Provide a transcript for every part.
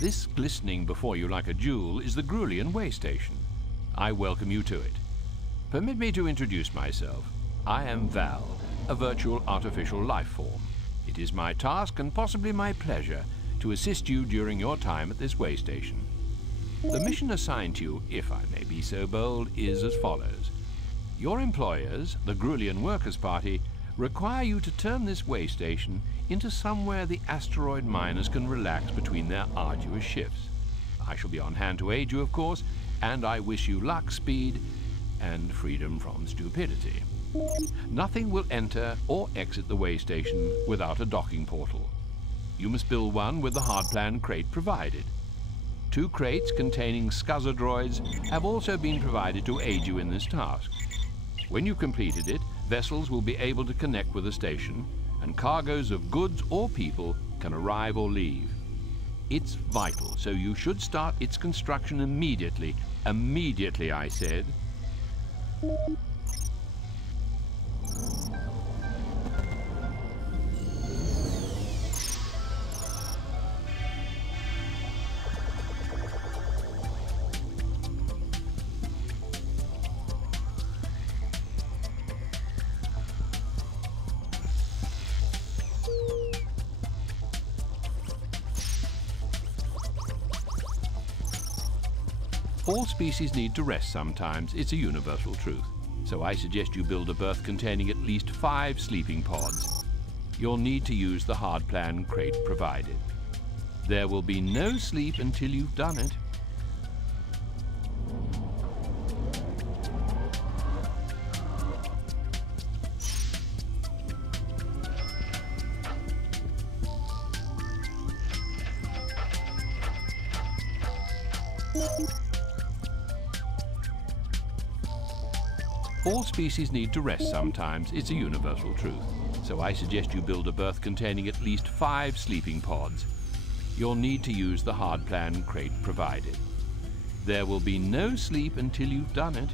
This glistening before you like a jewel is the Grulian way station. I welcome you to it. Permit me to introduce myself. I am Val, a virtual artificial life form. It is my task and possibly my pleasure to assist you during your time at this way station. The mission assigned to you, if I may be so bold, is as follows. Your employers, the Grulian Workers' Party, require you to turn this way station into somewhere the asteroid miners can relax between their arduous shifts. I shall be on hand to aid you, of course, and I wish you luck, speed, and freedom from stupidity. Nothing will enter or exit the way station without a docking portal. You must build one with the hardplan crate provided. 2 crates containing scuzzer droids have also been provided to aid you in this task. When you've completed it, vessels will be able to connect with the station, and cargoes of goods or people can arrive or leave. It's vital, so you should start its construction immediately. Immediately, I said. All species need to rest sometimes. It's a universal truth. So I suggest you build a berth containing at least 5 sleeping pods. You'll need to use the hardplan crate provided. There will be no sleep until you've done it. All species need to rest sometimes. It's a universal truth. So I suggest you build a berth containing at least 5 sleeping pods. You'll need to use the hardplan crate provided. There will be no sleep until you've done it.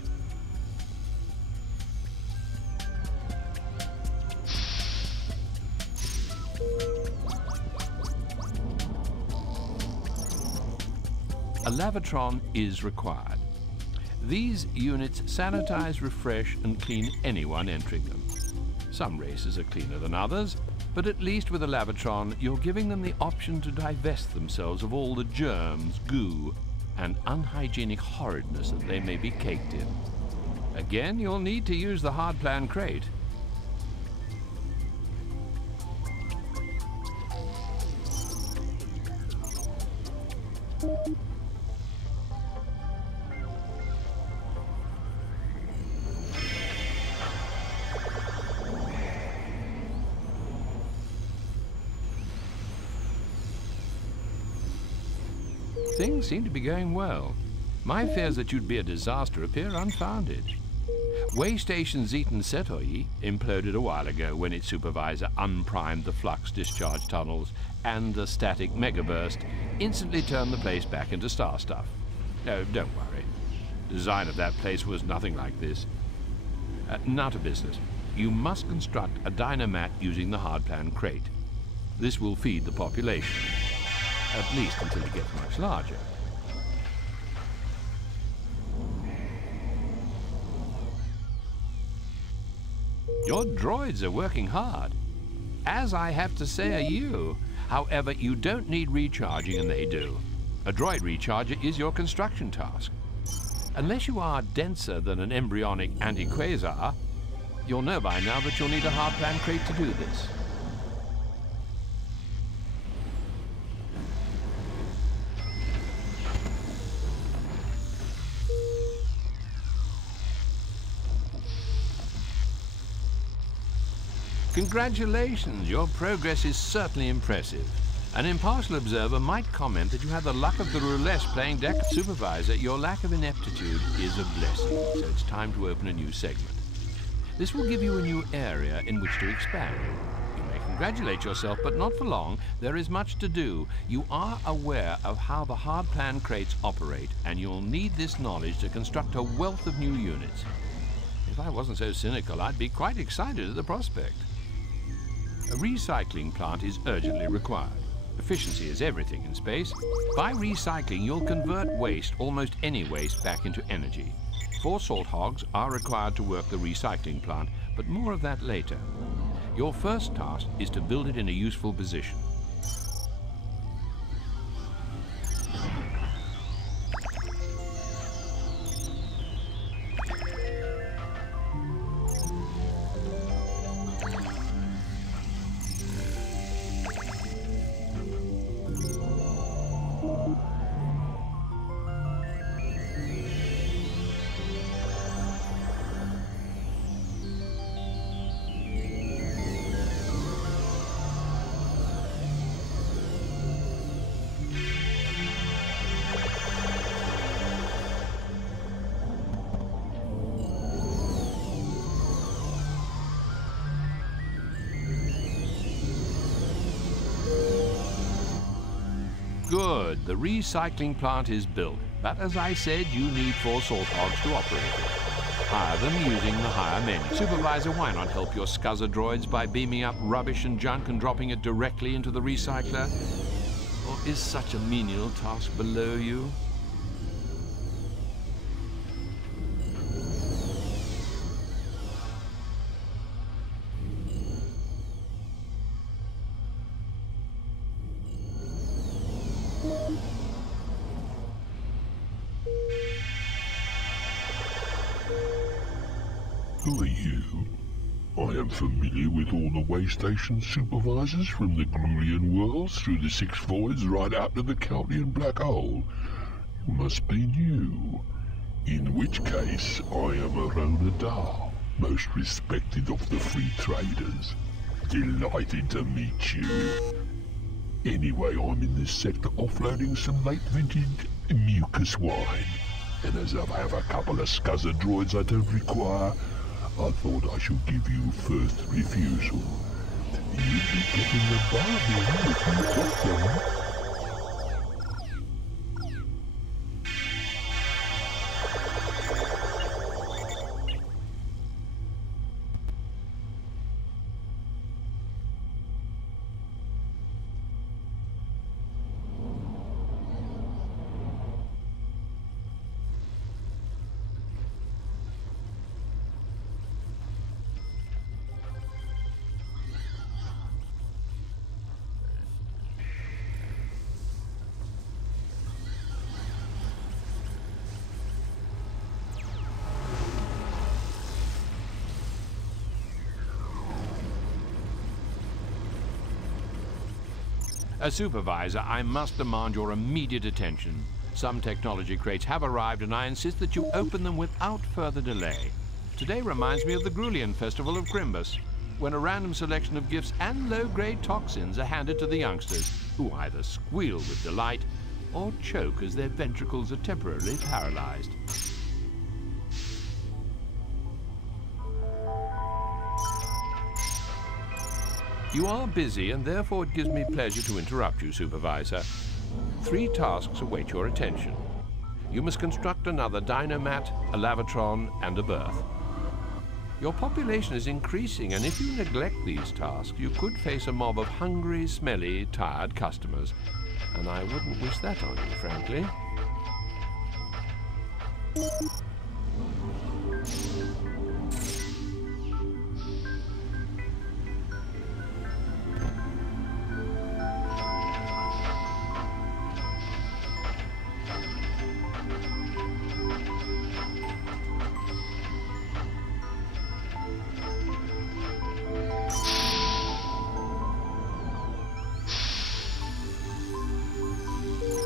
A lavatron is required. These units sanitize, refresh, and clean anyone entering them. Some races are cleaner than others, but at least with a lavatron, you're giving them the option to divest themselves of all the germs, goo, and unhygienic horridness that they may be caked in. Again, you'll need to use the hardplan crate. Things seem to be going well. My fears that you'd be a disaster appear unfounded. Way Station Zeton Setoi imploded a while ago when its supervisor unprimed the flux discharge tunnels, and the static megaburst instantly turned the place back into star stuff. No, don't worry. The design of that place was nothing like this. Now to business. You must construct a dynamat using the hardplan crate. This will feed the population. At least until it gets much larger. Your droids are working hard, as I have to say are you. However, you don't need recharging, and they do. A droid recharger is your construction task. Unless you are denser than an embryonic anti-quasar, you'll know by now that you'll need a hardplan crate to do this. Congratulations, your progress is certainly impressive. An impartial observer might comment that you had the luck of the roulette playing deck supervisor. Your lack of ineptitude is a blessing, so it's time to open a new segment. This will give you a new area in which to expand. You may congratulate yourself, but not for long. There is much to do. You are aware of how the hardplan crates operate, and you'll need this knowledge to construct a wealth of new units. If I wasn't so cynical, I'd be quite excited at the prospect. A recycling plant is urgently required. Efficiency is everything in space. By recycling, you'll convert waste, almost any waste, back into energy. 4 salt hogs are required to work the recycling plant, but more of that later. Your first task is to build it in a useful position. Good, the recycling plant is built, but as I said, you need 4 salt hogs to operate it. Hire them using the hire menu. Supervisor, why not help your scuzzer droids by beaming up rubbish and junk and dropping it directly into the recycler? Or is such a menial task below you? Who are you? I am familiar with all the way station supervisors from the Grulian worlds through the 6 voids right out to the Caldean black hole. You must be new. In which case, I am Arona Dar, most respected of the free traders. Delighted to meet you. Anyway, I'm in this sector offloading some late vintage mucus wine. And as I have a couple of scuzzer droids I don't require, I thought I should give you first refusal. You'll be getting the bargain if you take them. As supervisor, I must demand your immediate attention. Some technology crates have arrived, and I insist that you open them without further delay. Today reminds me of the Grulian Festival of Grimbus, when a random selection of gifts and low-grade toxins are handed to the youngsters, who either squeal with delight or choke as their ventricles are temporarily paralyzed. You are busy, and therefore it gives me pleasure to interrupt you, Supervisor. 3 tasks await your attention. You must construct another dynomat, a lavatron, and a berth. Your population is increasing, and if you neglect these tasks, you could face a mob of hungry, smelly, tired customers. And I wouldn't wish that on you, frankly.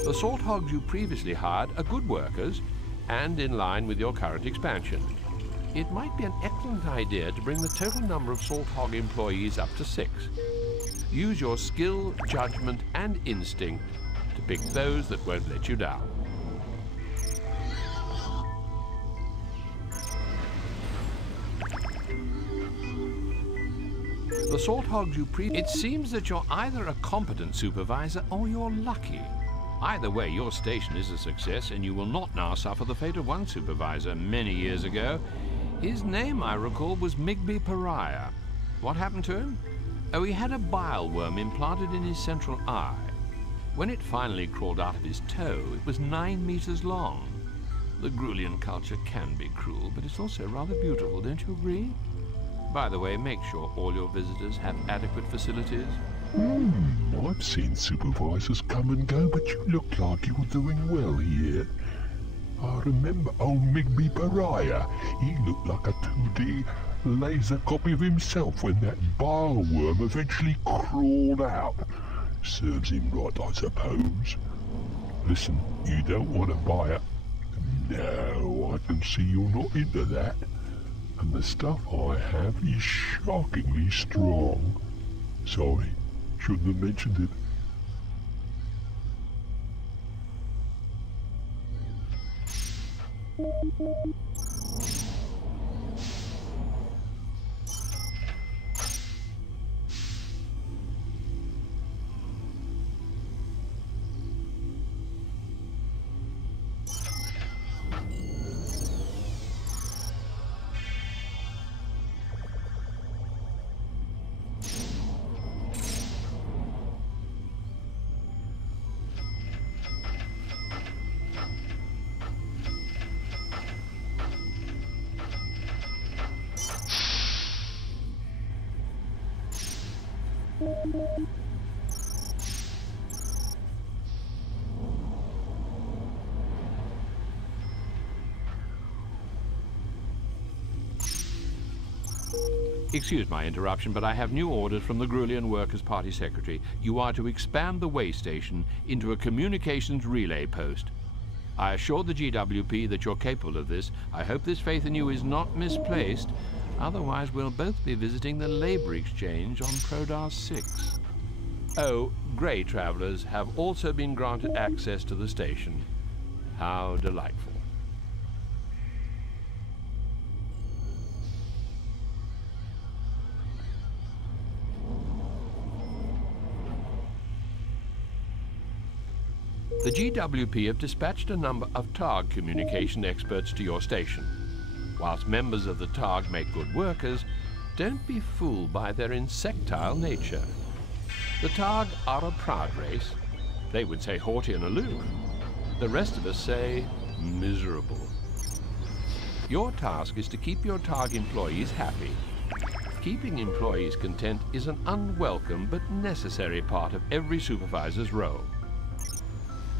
The salt hogs you previously hired are good workers and in line with your current expansion. It might be an excellent idea to bring the total number of salt hog employees up to 6. Use your skill, judgment, and instinct to pick those that won't let you down. The salt hogs you It seems that you're either a competent supervisor or you're lucky. Either way, your station is a success, and you will not now suffer the fate of one supervisor many years ago. His name, I recall, was Migby Pariah. What happened to him? Oh, he had a bile worm implanted in his central eye. When it finally crawled out of his toe, it was 9 meters long. The Grulian culture can be cruel, but it's also rather beautiful, don't you agree? By the way, make sure all your visitors have adequate facilities. I've seen supervisors come and go, but you look like you're doing well here. I remember old Migby Pariah. He looked like a 2D laser copy of himself when that bile worm eventually crawled out. Serves him right, I suppose. Listen, you don't want to buy it? No, I can see you're not into that. And the stuff I have is shockingly strong. Sorry, shouldn't have mentioned it. Excuse my interruption, but I have new orders from the Grulian Workers' Party Secretary. You are to expand the way station into a communications relay post. I assured the GWP that you're capable of this. I hope this faith in you is not misplaced. Otherwise, we'll both be visiting the labor exchange on Prodar 6. Oh, grey travelers have also been granted access to the station. How delightful. The GWP have dispatched a number of TARG communication experts to your station. Whilst members of the TARG make good workers, don't be fooled by their insectile nature. The TARG are a proud race. They would say haughty and aloof. The rest of us say miserable. Your task is to keep your TARG employees happy. Keeping employees content is an unwelcome but necessary part of every supervisor's role.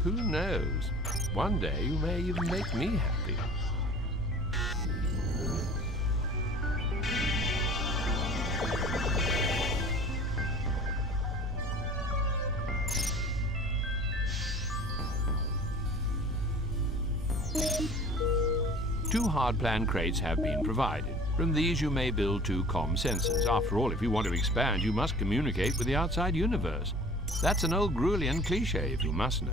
Who knows? One day you may even make me happy. Two hard-plan crates have been provided. From these you may build 2 comm sensors. After all, if you want to expand, you must communicate with the outside universe. That's an old Grulian cliché, if you must know.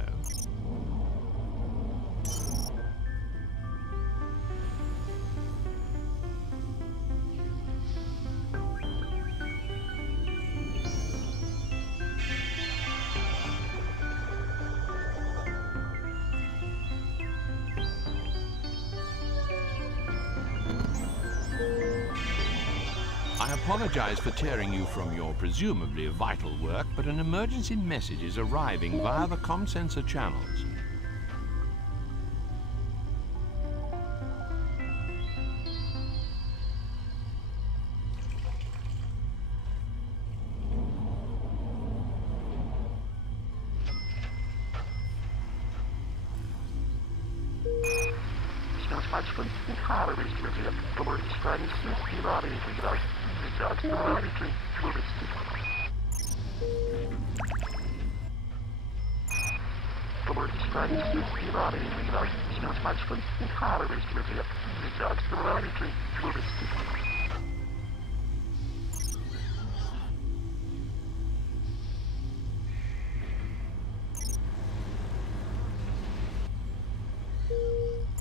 I apologize for tearing you from your presumably vital work, but an emergency message is arriving via the comm sensor channels.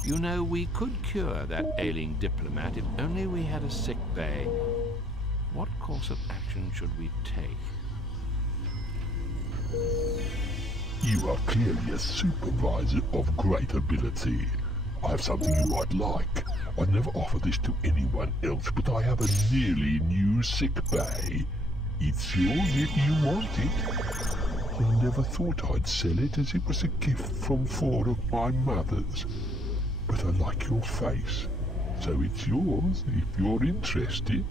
You know, we could cure that ailing diplomat if only we had a sick bay. What course of action should we take? You are clearly a supervisor of great ability. I have something you might like. I never offer this to anyone else, but I have a nearly new sick bay. It's yours if you want it. I never thought I'd sell it, as it was a gift from 4 of my mothers. But I like your face, so it's yours if you're interested.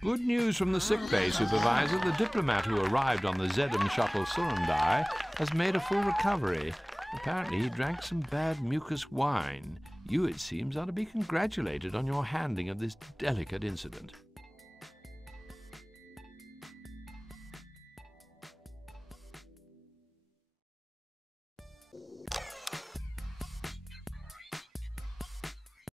Good news from the sickbay supervisor. The diplomat who arrived on the Zedum shuttle Surundai has made a full recovery. Apparently he drank some bad mucus wine. You, it seems, are to be congratulated on your handling of this delicate incident.